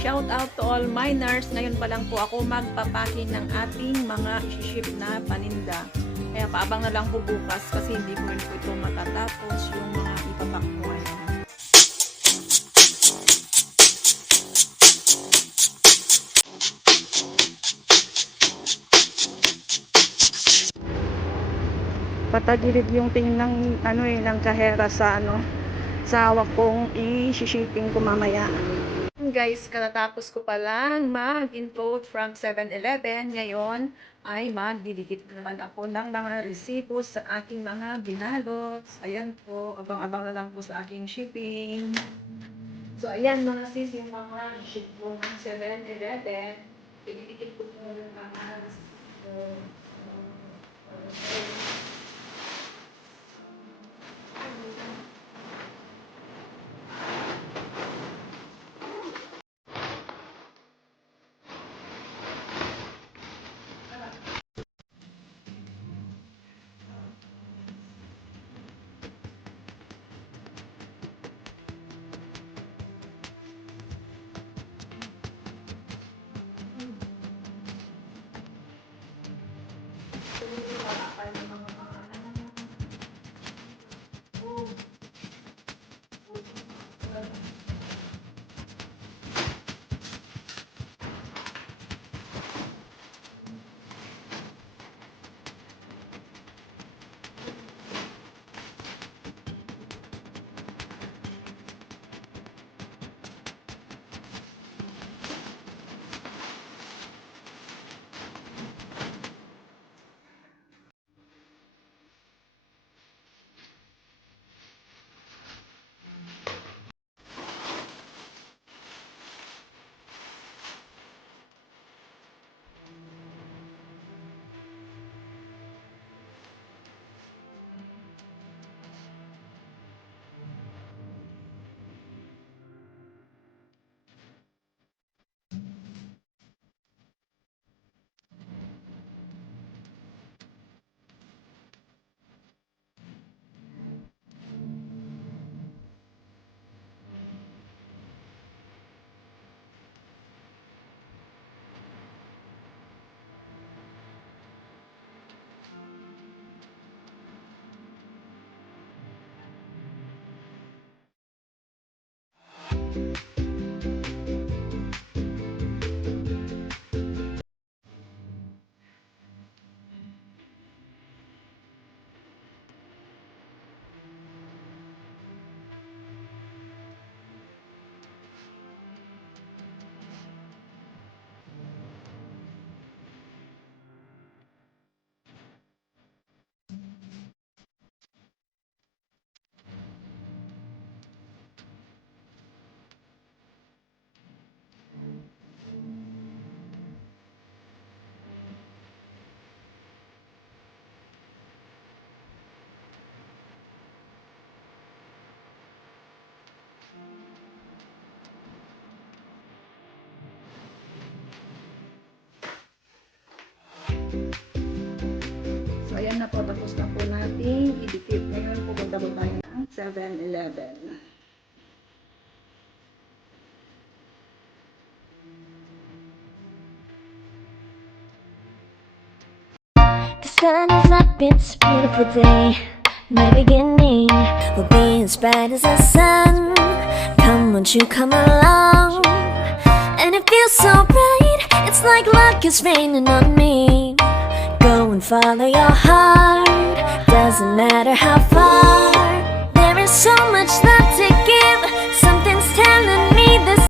shout out to all miners. Ngayon pa lang po ako magpapakin ng ating mga isi-ship na paninda. Kaya paabang na lang po bukas kasi hindi ko rin po ito matatapos yung mga ipapak ko ngayon. Patagilid yung tingin ng kahera sa sa hawak kong i-shipping ko mamaya. Guys, katatapos ko pa lang mag-input from 7-Eleven. Ngayon ay magdidikit naman ako ng mga resibo sa aking mga binalot. Ayan po, abang-abang na lang po sa aking shipping. So ayan mga sis, yung mga ship ko ng 7-Eleven. Didikit ko po ng mga resibo. So, ayan na po. Tapos na po natin i-dikit. Ngayon, pupunta po tayo ng 7-Eleven. The sun has not been this beautiful day. My beginning will be as bright as the sun. Come, won't you come along? And it feels so bright, it's like luck is raining on me. Go and follow your heart, doesn't matter how far.